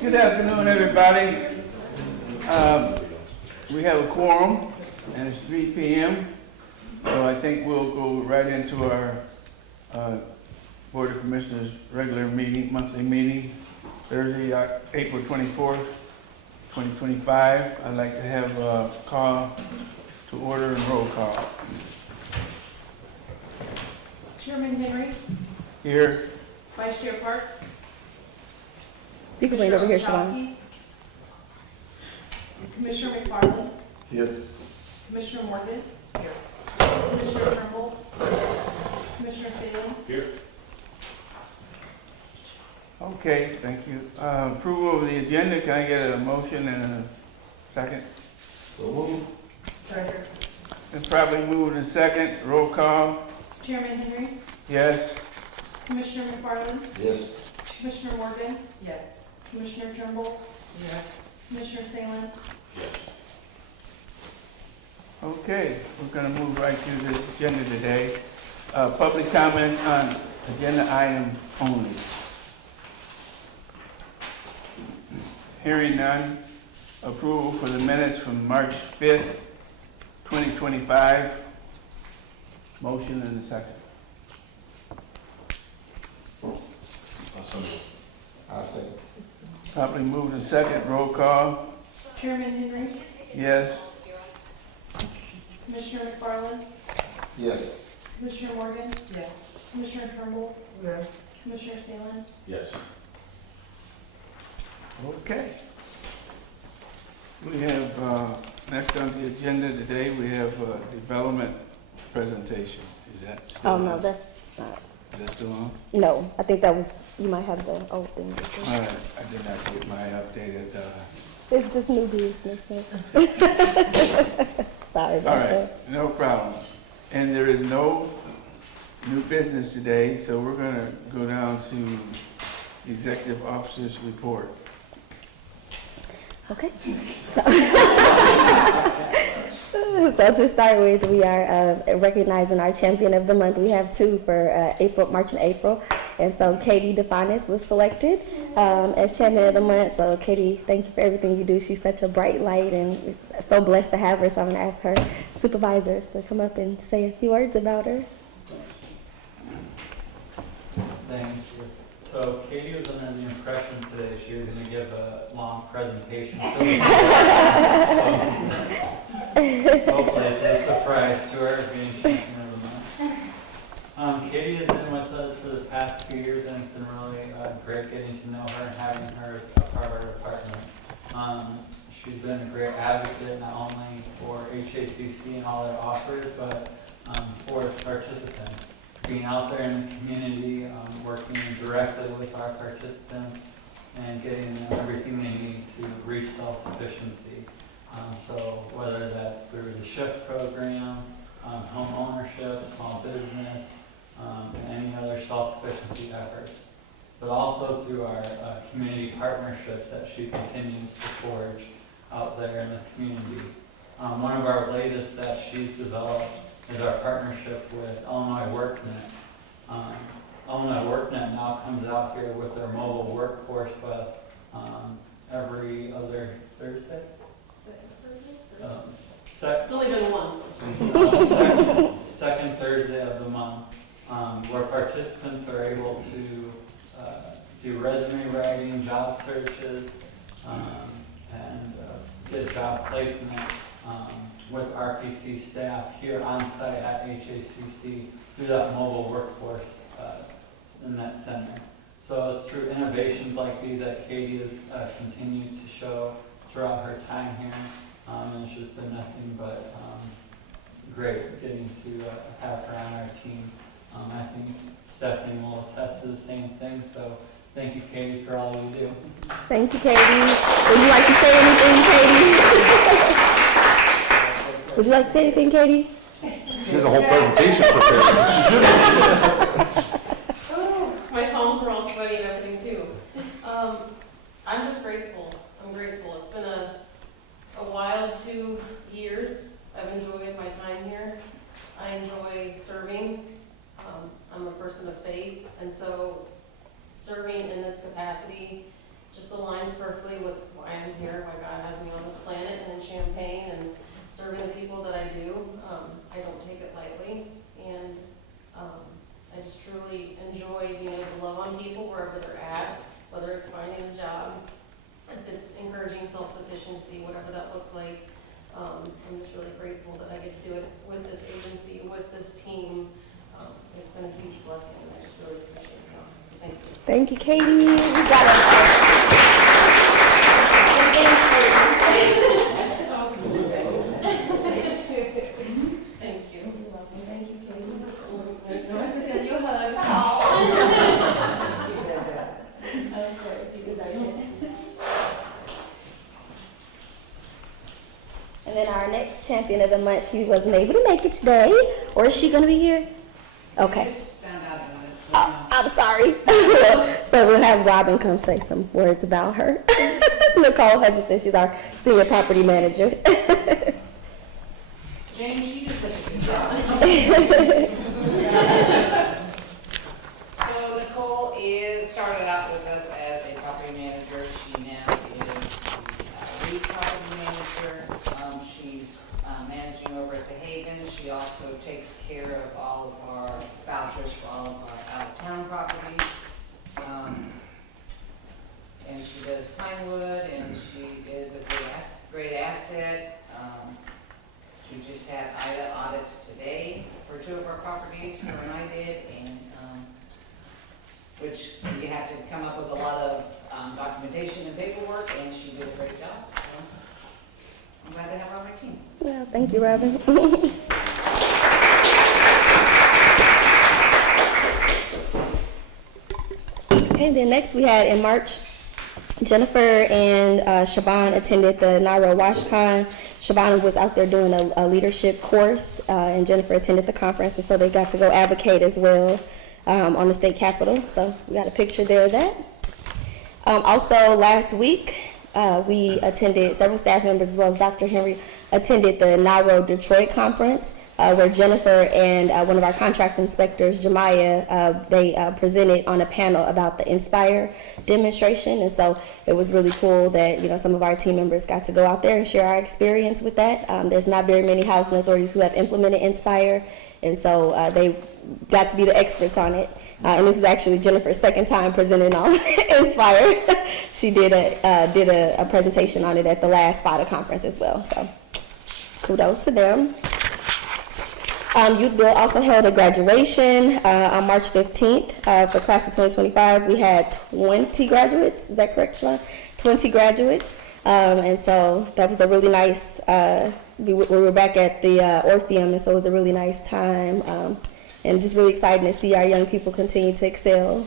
Good afternoon, everybody. We have a quorum, and it's 3 p.m., so I think we'll go right into our Board of Commissioners regular meeting, monthly meeting, Thursday, April 24th, 2025. I'd like to have a call to order and roll call. Chairman Henry, Here. Vice Chair Parks. You can wait over here, Siobhan. Commissioner McFarland. Here. Commissioner Morgan. Here. Commissioner Turnbull. Commissioner Salem. Here. Okay, thank you. Approval of the agenda. Can I get a motion and a second? So moved. Second. It's probably moved in second. Roll call. Chairman Henry, Yes. Commissioner McFarland, Yes. Commissioner Morgan. Yes. Commissioner Turnbull. Yes. Commissioner Salem. Okay, we're gonna move right to the agenda today. Public comments on agenda items only. Hearing none. Approval for the minutes from March 5th, 2025. Motion and a second. I'll second. Properly moved in second. Roll call. Chairman Henry, Yes. Commissioner McFarland, Yes. Commissioner Morgan. Yes. Commissioner Turnbull. Yes. Commissioner Salem. Yes. Okay. We have, next on the agenda today, we have a development presentation. Is that still Oh, on? no, that's not. Is that still on? No, I think that was, you might have the old thing. All right, I did not get my updated, It's just new business. So. Sorry all about right, that. no problem. And there is no new business today, so we're gonna go down to executive officer's report. Okay. So to start with, we are recognizing our champion of the month. We have two for March and April. And so Katie DeFanis was selected as champion of the month. So Katie, thank you for everything you do. She's such a bright light and we're so blessed to have her. So I'm gonna ask her supervisors to come up and say a few words about her. Thank you. So Katie was under the impression today she was going to give a long presentation. So hopefully it's a surprise to her being champion of the month. Katie has been with us for the past 2 years, and it's been really great getting to know her and having her as a part of our department. She's been a great advocate not only for HACC and all their offers, but for participants. Being out there in the community, working directly with our participants and getting them everything they need to reach self-sufficiency. So whether that's through the SHIFT program, home ownership, small business, and any other self-sufficiency efforts. But also through our community partnerships that she continues to forge out there in the community. One of our latest that she's developed is our partnership with Illinois WorkNet. Illinois WorkNet now comes out here with their mobile workforce bus every other Thursday. It's only been once. Second Thursday of the month, where participants are able to do resume writing, job searches, and get job placement with RPC staff here on site at HACC through that mobile workforce in that center. So it's through innovations like these that Katie has continued to show throughout her time here, and it's just been nothing but great getting to have her on our team. I think Stephanie will attest to the same thing, so thank you, Katie, for all you do. Thank you, Katie. Would you like to say anything, Katie? Would you like to say anything, Katie? She has a whole presentation prepared. Oh, my palms were all sweaty and everything too. I'm just grateful. I'm grateful. It's been a wild 2 years. I've enjoyed my time here. I enjoy serving. I'm a person of faith, and so serving in this capacity just aligns perfectly with why I'm here, why God has me on this planet and in Champaign and serving the people that I do. I don't take it lightly, and I just truly enjoy being able to love on people wherever they're at, whether it's finding a job, if it's encouraging self-sufficiency, whatever that looks like. I'm just really grateful that I get to do it with this agency, with this team. It's been a huge blessing, and I just really appreciate it. So thank you. Thank you, Katie. You got it. Thank you. You're welcome. Thank you, Katie. No, I just got you a hug. Of course, you deserve it. And then our next champion of the month, she wasn't able to make it today. Or is she going to be here? Okay. Just found out about it, so. Oh, I'm sorry. So we'll have Robin come say some words about her. Nicole Hutchinson, she's our senior property manager. James, she did such a good job. So Nicole started out with us as a property manager. She now is the lead property manager. She's managing over at the Haven. She also takes care of all of our vouchers for all of our out-of-town properties. And she does Pinewood, and she is a great asset. We just had IDA audits today for 2 of our properties, her and I did, and which you have to come up with a lot of documentation and paperwork, and she did a great job. So I'm glad to have her on my team. Well, thank you, Robin. Okay, then next we had in March, Jennifer and Siobhan attended the NARA WashCon. Siobhan was out there doing a leadership course, and Jennifer attended the conference, and so they got to go advocate as well on the state capitol. So we got a picture there of that. Also, last week, we attended, several staff members as well as Dr. Henry attended the NARO Detroit conference, where Jennifer and one of our contract inspectors, Jemiah, they presented on a panel about the Inspire demonstration. And so it was really cool that, some of our team members got to go out there and share our experience with that. There's not very many housing authorities who have implemented Inspire, and so they got to be the experts on it. And this was actually Jennifer's second time presenting on Inspire. She did a presentation on it at the last SPADA conference as well. So kudos to them. Youth Build also held a graduation on March 15th for class of 2025. We had 20 graduates. Is that correct, Siobhan? 20 graduates. And so that was a really nice, we were back at the Orpheum, and so it was a really nice time. And just really exciting to see our young people continue to excel.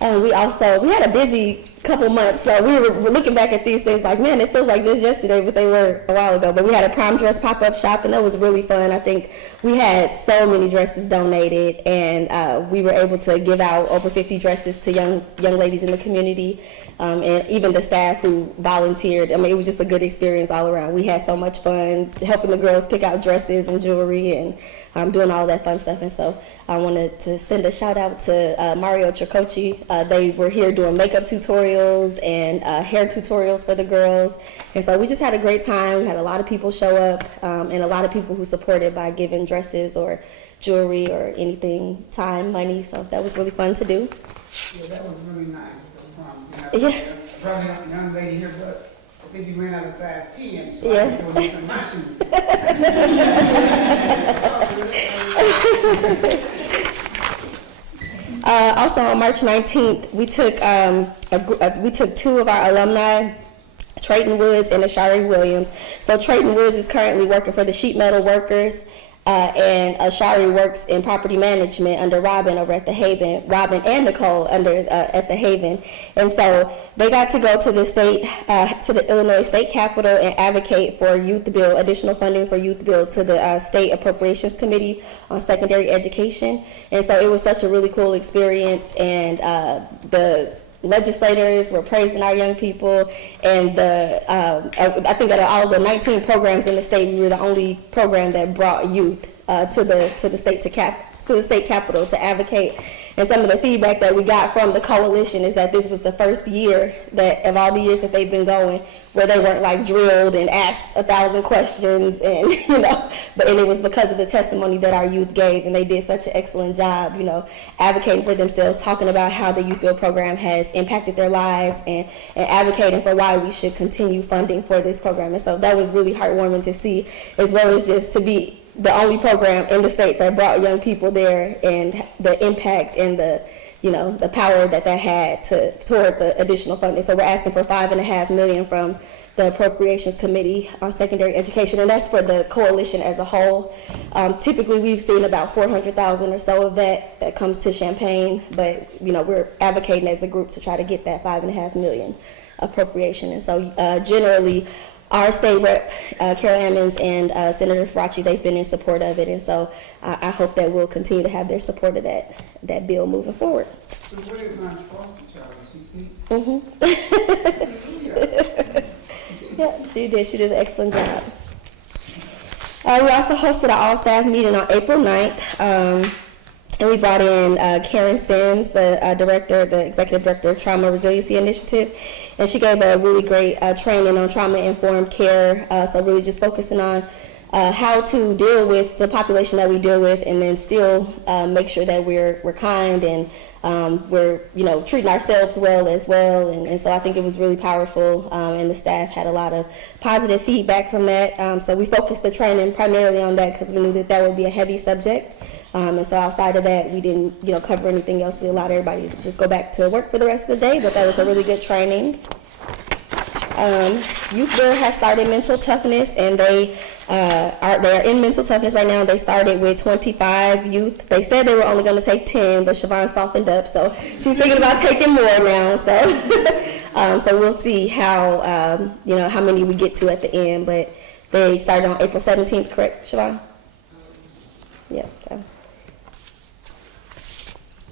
And we had a busy couple months, so we were looking back at these things like, man, it feels like just yesterday, but they were a while ago. But we had a prom dress pop-up shop, and that was really fun. I think we had so many dresses donated, and we were able to give out over 50 dresses to young ladies in the community, and even the staff who volunteered. I mean, it was just a good experience all around. We had so much fun helping the girls pick out dresses and jewelry and doing all that fun stuff. And so I wanted to send a shout out to Mario Tricoci. They were here doing makeup tutorials and hair tutorials for the girls. And so we just had a great time. We had a lot of people show up, and a lot of people who supported by giving dresses or jewelry or anything, time, money. So that was really fun to do. Yeah, that was really nice. Yeah. Probably a young lady here, but I think you ran out of size 10, so Yeah. I can go in my shoes. Also on March 19th, we took 2 of our alumni, Trayton Woods and Ashari Williams. So Trayton Woods is currently working for the sheet metal workers, and Ashari works in property management under Robin over at the Haven. Robin and Nicole at the Haven, and so they got to go to the to the Illinois State Capitol and advocate for Youth Build, additional funding for Youth Build to the State Appropriations Committee on Secondary Education. And so it was such a really cool experience, and the legislators were praising our young people, and I think out of all the 19 programs in the state, we were the only program that brought youth to the state capitol to advocate. And some of the feedback that we got from the coalition is that this was the first year that of all the years that they've been going where they weren't like drilled and asked 1,000 questions and, and it was because of the testimony that our youth gave, and they did such an excellent job, advocating for themselves, talking about how the Youth Build program has impacted their lives and advocating for why we should continue funding for this program. And so that was really heartwarming to see, as well as just to be the only program in the state that brought young people there, and the impact and the power that had toward the additional funding. So we're asking for $5.5 million from the Appropriations Committee on Secondary Education, and that's for the coalition as a whole. Typically, we've seen about $400,000 or so of that comes to Champaign, but we're advocating as a group to try to get that $5.5 million appropriation. And so generally, our state rep, Carol Ammons, and Senator Faraci, they've been in support of it, and so I hope that we'll continue to have their support of that bill moving forward. So where is my foster child? Is she speak? Yeah, she did. She did an excellent job. We also hosted an all-staff meeting on April 9th, and we brought in Karen Sims, the executive director of Trauma Resiliency Initiative, and she gave a really great training on trauma-informed care, so really just focusing on how to deal with the population that we deal with, and then still make sure that we're kind and we're treating ourselves well as well, and so I think it was really powerful, and the staff had a lot of positive feedback from that. So we focused the training primarily on that because we knew that would be a heavy subject, and so outside of that we didn't cover anything else. We allowed everybody to just go back to work for the rest of the day, but that was a really good training. Youth Build has started mental toughness, and they are in mental toughness right now. They started with 25 youth. They said they were only going to take 10, but Siobhan softened up, so she's thinking about taking more now. So, so we'll see how how many we get to at the end. But they started on April 17th, correct, Siobhan? Yeah. So.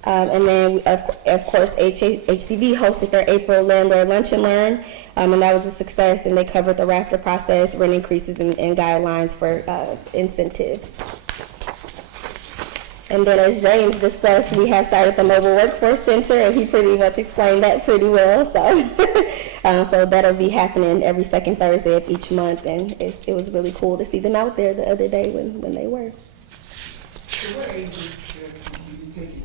And then, of course, HCV hosted their April Landlord Lunch and Learn, and that was a success, and they covered the rafter process, rent increases, and guidelines for incentives. And then, as James discussed, we have started the Mobile Workforce Center, and he pretty much explained that pretty well. So, so that'll be happening every second Thursday of each month, and it was really cool to see them out there the other day when they were. So what age is you taking?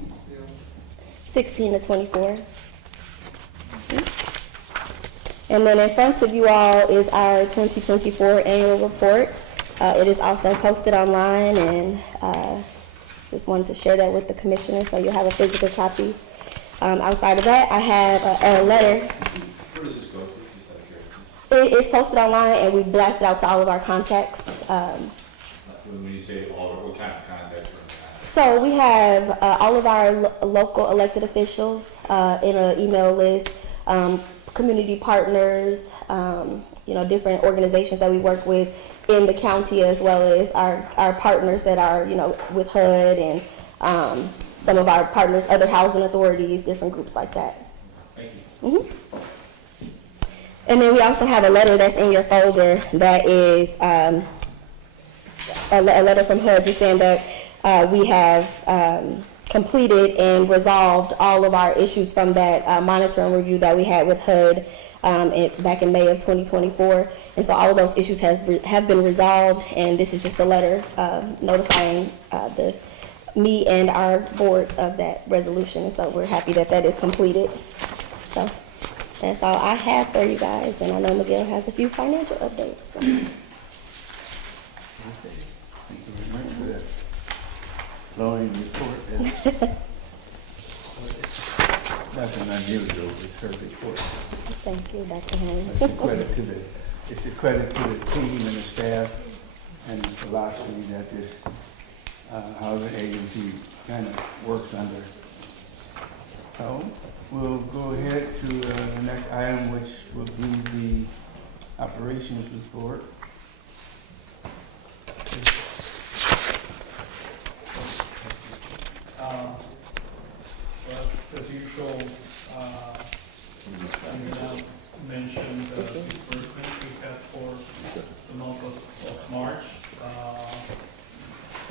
16 to 24. And then in front of you all is our 2024 annual report. It is also posted online, and just wanted to share that with the commissioner, so you'll have a physical copy. Outside of that, I have a letter. Where does this go to? Just out of curiosity. It's posted online, and we blast it out to all of our contacts. When you say all, what kind of contacts are in that? So we have all of our local elected officials in an email list, community partners, different organizations that we work with in the county, as well as our partners that are, with HUD and some of our partners, other housing authorities, different groups like that. Thank you. Mm-hmm. And then we also have a letter that's in your folder that is a letter from HUD just saying that we have completed and resolved all of our issues from that monitoring review that we had with HUD back in May of 2024. And so all of those issues have been resolved, and this is just a letter notifying me and our board of that resolution. And so we're happy that that is completed. So that's all I have for you guys, and I know Miguel has a few financial updates. So. Okay. Thank you very much for that glowing report. Nothing unusual, it's her report. Thank you, Dr. Henry. It's a credit to the team and the staff and the philosophy that this housing agency kind of works under. So we'll go ahead to the next item, which will be the operations report. As usual, I'm gonna mention the disbursement we had for the month of March.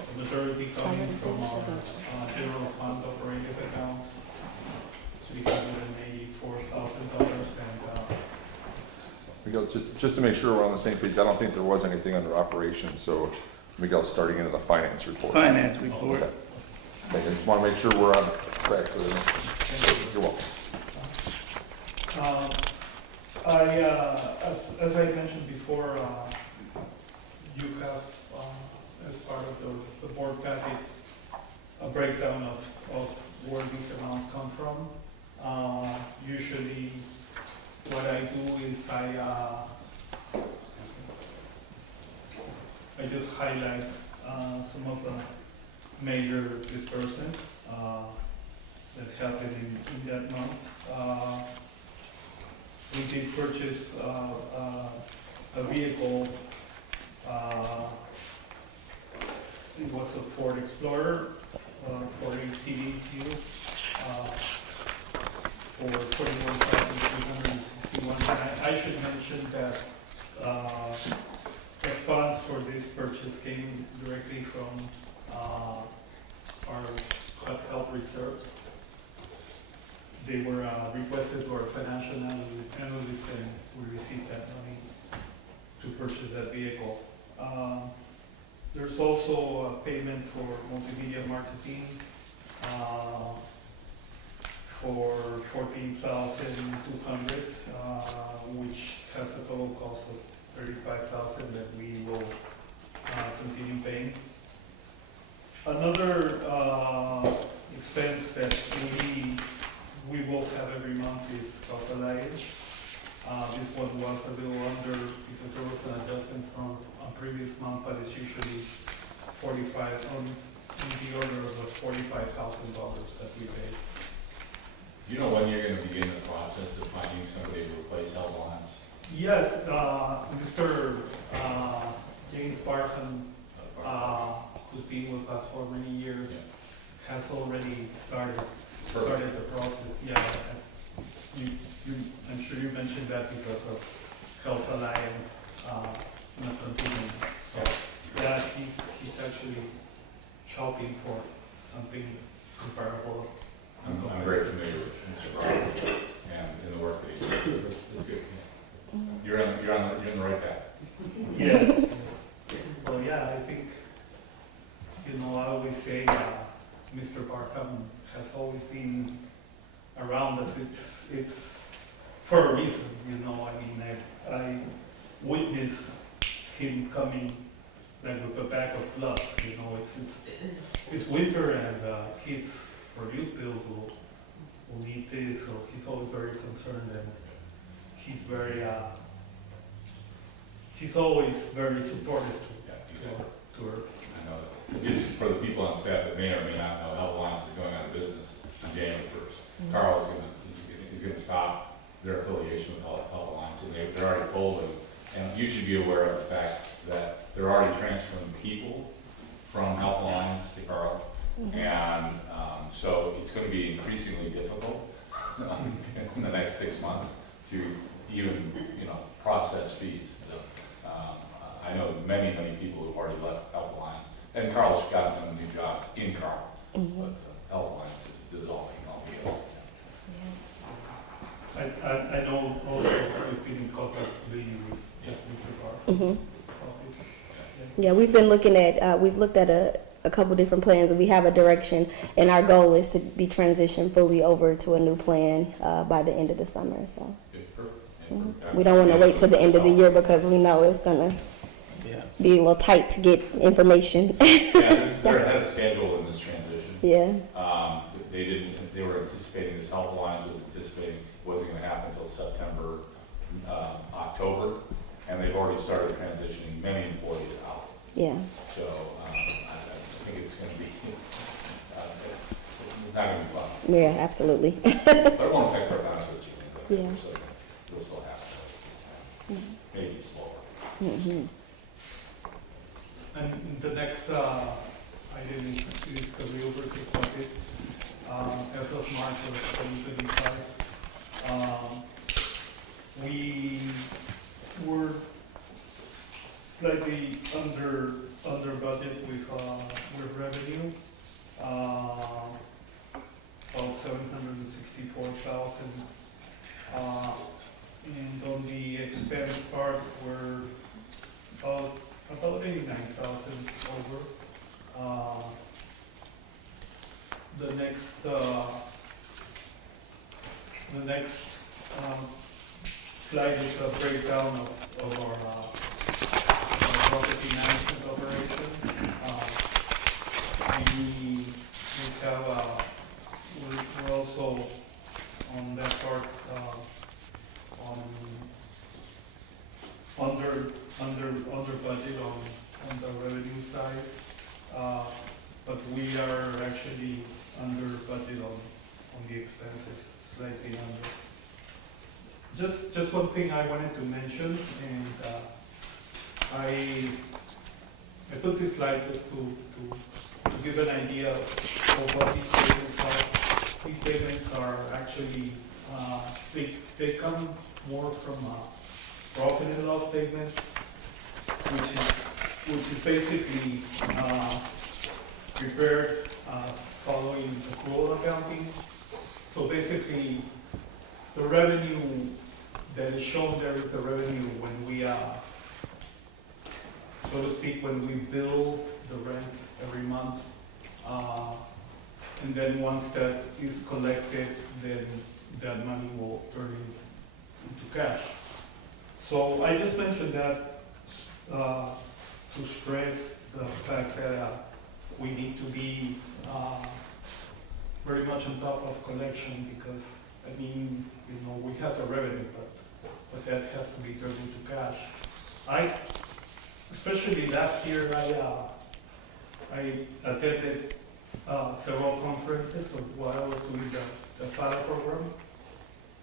The majority coming from our general fund operating account. $384,000, and Miguel, just to make sure we're on the same page, I don't think there was anything under operations, so Miguel's starting into the finance report. Finance report. Okay. Okay, I just want to make sure we're on track for this. You're welcome. as I mentioned before, you have, as part of the board packet, a breakdown of where these amounts come from. Usually, what I do is I just highlight some of the major disbursements that happened in that month. We did purchase a vehicle. It was a Ford Explorer for HCDCU for $41,361. I should mention that the funds for this purchase came directly from our health reserves. They were requested to our financial analyst, and we received that money to purchase that vehicle. There's also a payment for multimedia marketing for $14,200, which has a total cost of $35,000 that we will continue paying. Another expense that we both have every month is health alliance. This one was a little under because there was an adjustment from a previous month, but it's usually in the order of $45,000 that we pay. You know when you're gonna begin the process of finding somebody to replace health lines? Yes, Mr. James Barkham, who's been with us for many years, has already started the process. Yeah, I'm sure you mentioned that because of Health Alliance not continuing. So yeah, he's actually shopping for something comparable. I'm very familiar with Mr. Barber and in the work that he does. It's good. Yeah. You're in the right path. Yeah. Well, yeah, I think, I always say Mr. Barkham has always been around us. It's for a reason, I witnessed him coming like with a bag of gloves, it's winter and kids for youth build will need this, so he's always very concerned and he's always very supportive to her. I know that. Just for the people on staff that may or may not know, Health Alliance is going out of business on January 1st. Carl is gonna stop their affiliation with Health Alliance, and they're already folding. And you should be aware of the fact that they're already transferring people from Health Alliance to Carl. And so it's going to be increasingly difficult in the next 6 months to even, process fees. So, I know many people who've already left Health Alliance, and Carl's gotten a new job in Carl, but Health Alliance is dissolving altogether. I know also we've been in contact with Mr. Barr. Yeah, we've been looking at, we've looked at a couple different plans, and we have a direction, and our goal is to be transitioned fully over to a new plan by the end of the summer, so. We don't want to wait till the end of the year because we know it's gonna be a little tight to get information. They're ahead of schedule in this transition. Yeah. They were anticipating, this Health Alliance was anticipating wasn't gonna happen until September, October, and they've already started transitioning many employees out. Yeah. So, I think it's gonna be, it's not gonna be fun. Yeah, absolutely. But it won't affect our benefits or things like that, Yeah. so we'll still have to, maybe slower. And the next item is the reopening budget. As of March of 2025, we were slightly under budget with revenue, about $764,000. thousand. And on the expense part, we're about 89,000 over. The next slide is a breakdown of our property management operation. We have, we're also on that part, under budget on the revenue side. But we are actually under budget on the expenses, slightly under. Just one thing I wanted to mention, and I put this slide just to give an idea of what these statements are. These statements are actually, they come more from a profit and loss statement, which is basically prepared following accrual accounting. So basically, the revenue that is shown there is the revenue when we, so to speak, when we bill the rent every month. And then once that is collected, then that money will turn into cash. So I just mentioned that to stress the fact that we need to be very much on top of collection, because I mean, you know, we have the revenue, but that has to be turned into cash. Especially last year, I attended several conferences while I was doing the FADA program,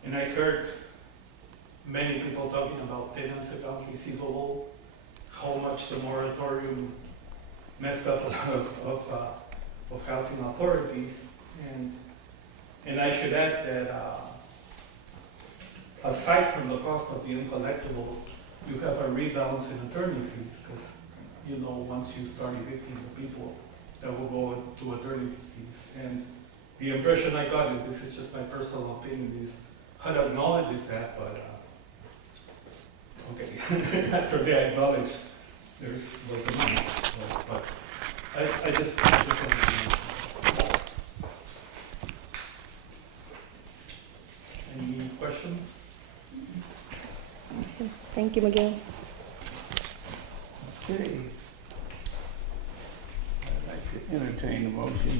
and I heard many people talking about tenants account receivable, how much the moratorium messed up a lot of housing authorities, and I should add that aside from the cost of the uncollectibles, you have a rebalance in attorney fees, because you know, once you start evicting the people, that will go to attorney fees. And the impression I got, and this is just my personal opinion, is HUD acknowledges that, but okay, after they acknowledge there's a money. So, but I just wanted to know. Any questions? Thank you, Miguel. Okay. I'd like to entertain a motion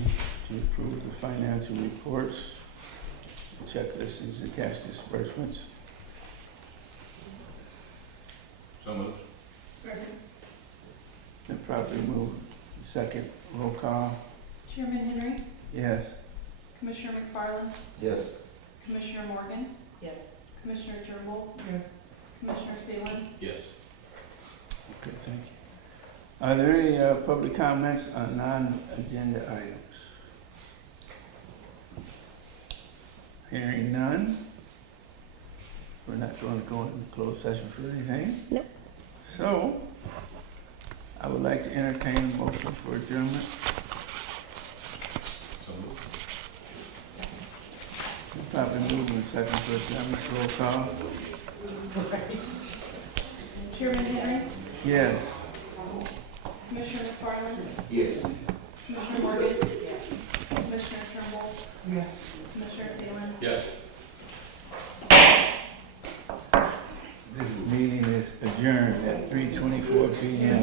to approve the financial reports, checklists, and cash disbursements. So moved. Second. Been properly moved. Second, roll call. Chairman Henry, Yes. Commissioner McFarland, Yes. Commissioner Morgan, Yes. Commissioner Turnbull, Yes. Commissioner Salem. Yes. Okay, thank you. Are there any public comments on non-agenda items? Hearing none. We're not going to go into closed session for anything? Nope. So, I would like to entertain a motion for adjournment. So moved. Probably moving second for adjournment, roll call. Chairman Henry, Yes. Commissioner McFarland, Yes. Commissioner Morgan, Commissioner Turnbull, Yes. Commissioner Salem. Yes. This meeting is adjourned at 3:24 p.m.